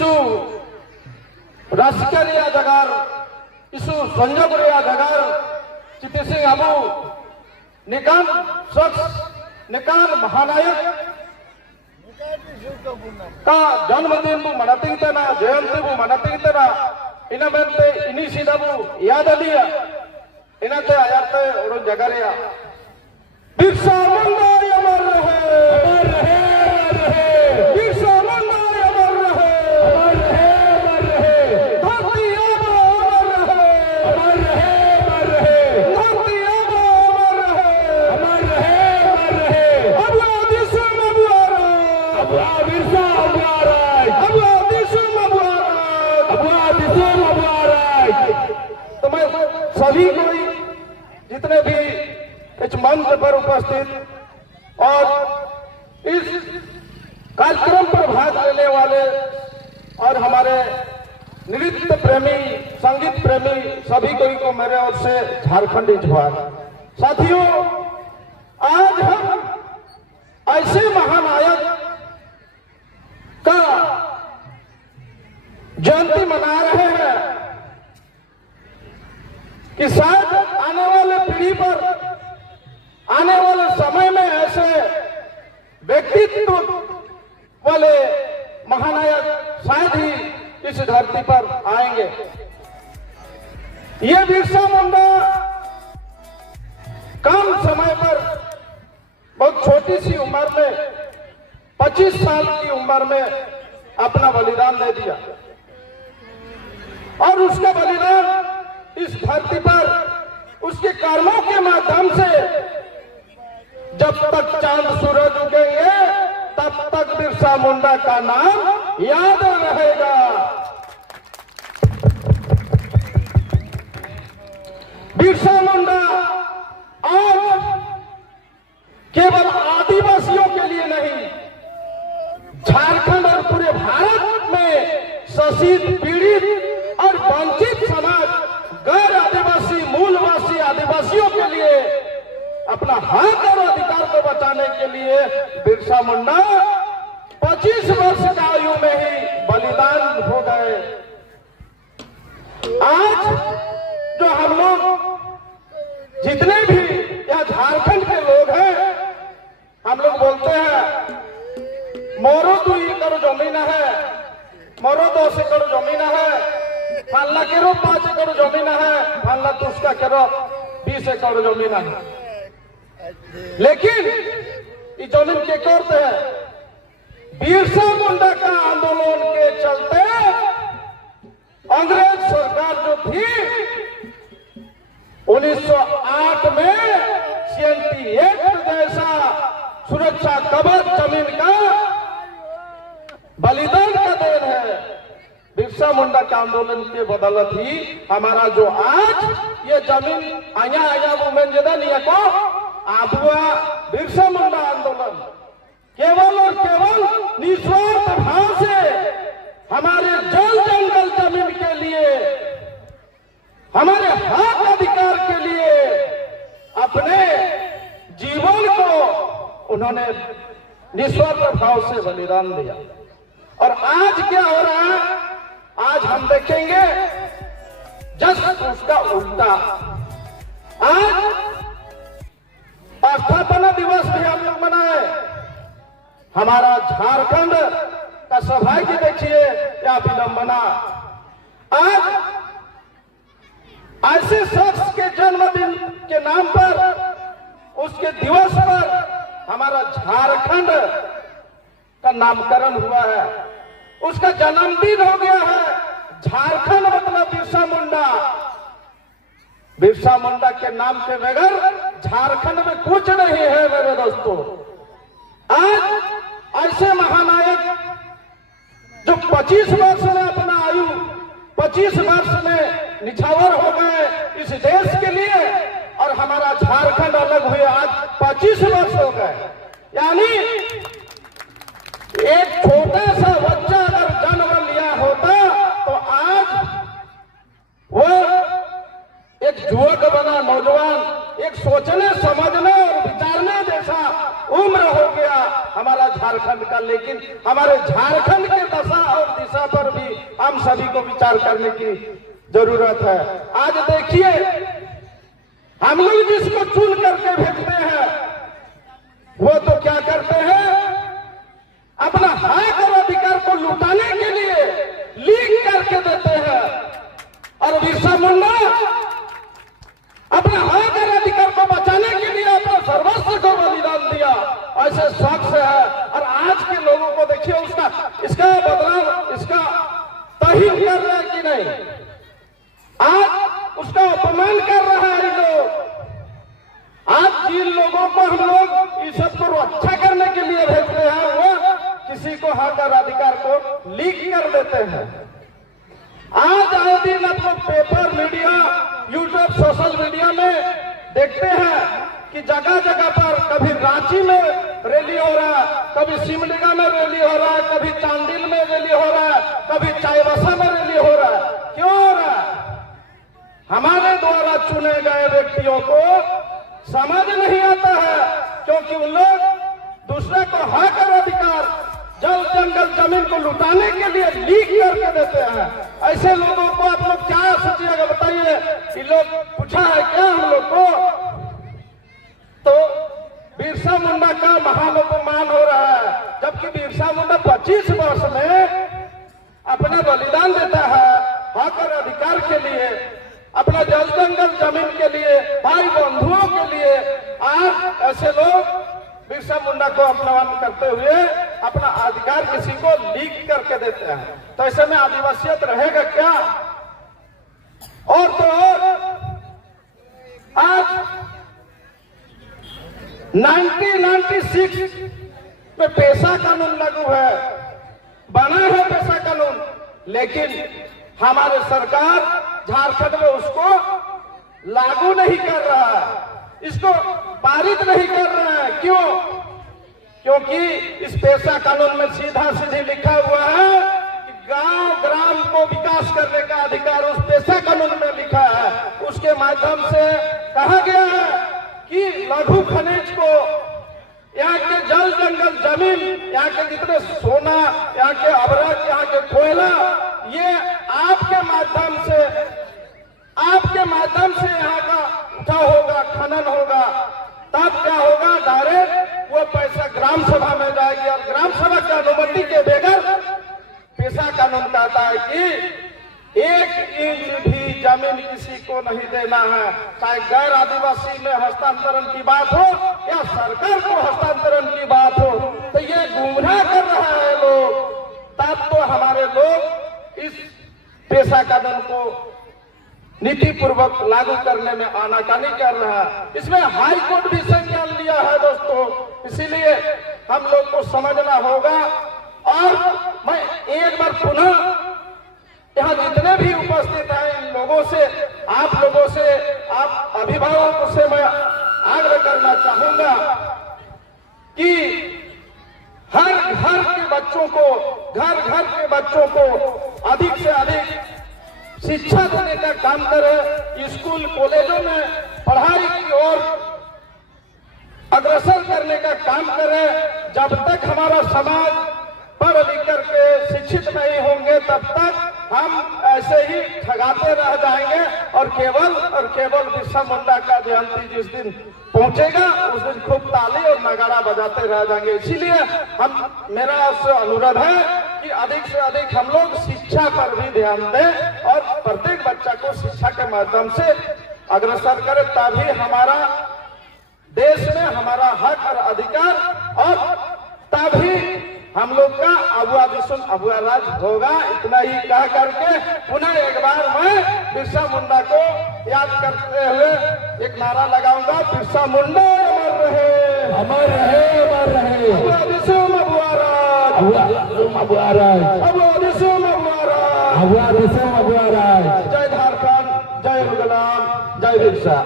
Issue राजकीय जगार issue संजोग जगार चित्ती सिंह अबू निकान शख्स निकान महानायक का जन्मदिन बु मनाती तना जयंती बु मनाती तना इन मेनते इनी सीधा बु याद लिया इनते आयाते उड़ जगरिया बिरसा मुंडा अमर रहे बिरसा मुंडा अमर रहे धरती आबा अमर रहे धरती आबा अमर रहे अबला दिसम अबुआरा अबला बिरसा अबुआरा अबला दिसम अबुआरा तो मैं सभी कोई जितने भी इस मंच पर उपस्थित और इस कार्यक्रम पर भाग लेने वाले और हमारे नृत्य प्रेमी संगीत प्रेमी सभी को मेरे ओर से झारखंडी जोहार। साथियों, आज हम ऐसे महानायक का जयंती मना रहे हैं कि शायद आने वाले पीढ़ी पर आने वाले समय में ऐसे व्यक्तित्व वाले महानायक शायद ही इस धरती पर आएंगे। ये बिरसा मुंडा कम समय पर बहुत छोटी सी उम्र में 25 साल की उम्र में अपना बलिदान दे दिया और उसका बलिदान इस धरती पर उसके कर्मों के माध्यम से जब तक चांद सूरज उगेंगे तब तक बिरसा मुंडा का नाम याद रहेगा। बिरसा मुंडा आज केवल आदिवासियों के लिए नहीं, झारखंड और पूरे भारत में शोषित पीड़ित और वंचित समाज गैर आदिवासी मूलवासी आदिवासियों के लिए अपना हक और अधिकार को बचाने के लिए बिरसा मुंडा 25 वर्ष की आयु में ही बलिदान हो गए। आज जो हम लोग जितने भी यहाँ झारखंड के लोग हैं, हम लोग बोलते हैं मोरो 2 एकड़ जमीन है, मोरो 10 एकड़ जमीन है, फालना केरो 5 एकड़ जमीन है, फालना तुस्का केरो 20 एकड़ जमीन है। लेकिन ये जमीन के करते हैं बिरसा मुंडा का आंदोलन के चलते अंग्रेज सरकार जो थी 1908 में CNT एक्ट जैसा सुरक्षा कवच जमीन का बलिदान का देन है। बिरसा मुंडा के आंदोलन के बदौलत ही हमारा जो आज ये जमीन आया वुमेन जदा को आबुआ बिरसा मुंडा आंदोलन केवल और केवल निस्वार्थ भाव से हमारे जल जंगल जमीन के लिए हमारे हक अधिकार के लिए अपने जीवन को उन्होंने निस्वार्थ भाव से बलिदान दिया। और आज क्या हो रहा है, आज हम देखेंगे जस्ट उसका उल्टा। आज स्थापना दिवस भी हम लोग मनाए, हमारा झारखंड का सौभाग्य देखिए या विडंबना। आज ऐसे शख्स के जन्मदिन के नाम पर उसके दिवस पर हमारा झारखंड का नामकरण हुआ है, उसका जन्मदिन हो गया है। झारखंड मतलब बिरसा मुंडा, बिरसा मुंडा के नाम के बगैर झारखंड में कुछ नहीं है मेरे दोस्तों। आज ऐसे महानायक जो 25 वर्ष में अपना आयु 25 वर्ष में निछावर हो गए इस देश के लिए, और हमारा झारखंड अलग हुए आज 25 वर्ष हो गए। यानी एक छोटा सा बच्चा अगर जन्म लिया होता तो आज वो एक युवक बना, नौजवान, एक सोचने समझने और विचारने जैसा उम्र हो गया। हमारा झारखंड का, लेकिन हमारे झारखंड के दशा और दिशा पर भी हम सभी को विचार करने की जरूरत है। आज देखिए, हम लोग जिसको चुन करके भेजते हैं वो तो क्या करते हैं, अपना हक और अधिकार को लुटाने के लिए लीक करके देते हैं। और बिरसा मुंडा अपने हक और अधिकार को बचाने के लिए अपना सर्वस्व को बलिदान दिया, ऐसे शख्स है। और आज के लोगों को देखिए, इसका बदलाव, इसका तहीन कर रहे हैं कि नहीं, आज उसका अपमान कर रहा है लोग। आज जिन लोगों को हम लोग इस सब को रक्षा करने के लिए भेजते हैं, वो किसी को हक और अधिकार को लीक कर देते हैं। आज आए दिन आप लोग paper, media, YouTube, social media में देखते हैं कि जगह जगह पर कभी रांची में रैली हो रहा है, कभी सिमडेगा में रैली हो रहा है, कभी चांदिल में रैली हो रहा है, कभी चाईबासा में रैली हो रहा है। क्यों हो रहा है? हमारे द्वारा चुने गए व्यक्तियों को समझ नहीं आता है, क्योंकि उन लोग दूसरे को हक और अधिकार, जल जंगल जमीन को लुटाने के लिए लीक करके देते हैं। ऐसे लोगों को आप लोग क्या सोचिएगा, बताइए। ये लोग पूछा है क्या हम लोग को? तो बिरसा मुंडा का महान अपमान हो रहा है, जबकि बिरसा मुंडा 25 वर्ष में अपना बलिदान देता है हक और अधिकार के लिए, अपना जल जंगल जमीन के लिए, भाई बंधुओं के लिए। आज ऐसे लोग बिरसा मुंडा को अपमान करते हुए अपना अधिकार किसी को लीक करके देते हैं, तो ऐसे में आदिवासियत रहेगा क्या? और तो और आज 1996 में पेशा कानून लागू है, बना है पेशा कानून, लेकिन हमारे सरकार झारखंड में उसको लागू नहीं कर रहा है, इसको पारित नहीं कर रहा है। क्यों? क्योंकि इस पेशा कानून में सीधा सीधी लिखा हुआ है कि गांव ग्राम को विकास करने का अधिकार उस पेशा कानून में लिखा है। उसके माध्यम से कहा गया है कि लघु खनिज को, यहाँ के जल जंगल जमीन, यहाँ के जितने सोना, यहाँ के अवरक, यहाँ के कोयला, ये आपके माध्यम से यहाँ का उठाव होगा, खनन होगा। तब क्या होगा, डायरेक्ट वो पैसा ग्राम सभा में जाएगी, और ग्राम सभा की अनुमति के बगैर पेशा कानून कहता है कि 1 इंच भी जमीन किसी को नहीं देना है, चाहे गैर आदिवासी में हस्तांतरण की बात हो या सरकार को हस्तांतरण की बात हो। तो ये गुमराह कर रहा है लोग। तब तो हमारे लोग इस पेशा कानून को नीति पूर्वक लागू करने में आनाकानी कर रहा है। इसमें हाई कोर्ट भी संज्ञान लिया है दोस्तों, इसीलिए हम लोग को समझना होगा। और मैं एक बार पुनः यहाँ जितने भी उपस्थित हैं इन लोगों से, आप लोगों से, आप अभिभावकों से मैं आग्रह करना चाहूंगा कि हर घर के बच्चों को अधिक से अधिक शिक्षा देने का काम करें, स्कूल कॉलेजों में पढ़ाई की ओर अग्रसर करने का काम करें। जब तक हमारा समाज पढ़ लिख करके शिक्षित नहीं होंगे, तब तक हम ऐसे ही ठगाते रह जाएंगे, और केवल बिरसा मुंडा का जयंती जिस दिन पहुंचेगा उस दिन खूब ताली और नगाड़ा बजाते रह जाएंगे। इसीलिए मेरा आपसे अनुरोध है कि अधिक से अधिक हम लोग शिक्षा पर भी ध्यान दें और प्रत्येक बच्चा को शिक्षा के माध्यम से अग्रसर करें, तभी हमारा देश में हमारा हक और अधिकार, और तभी हम लोग का अबुआ विश्व अबुआ राज होगा। इतना ही कह करके पुनः एक बार मैं बिरसा मुंडा को याद करते हुए एक नारा लगाऊंगा, बिरसा मुंडा अमर रहे, अमर रहे, अमर रहे। अबुआ विश्व अबुआ राज, अबुआ विश्व अबुआ राज, अबुआ विश्व अबुआ राज, अबुआ विश्व अबुआ राज। जय झारखंड, जय रुगलाम, जय बिरसा।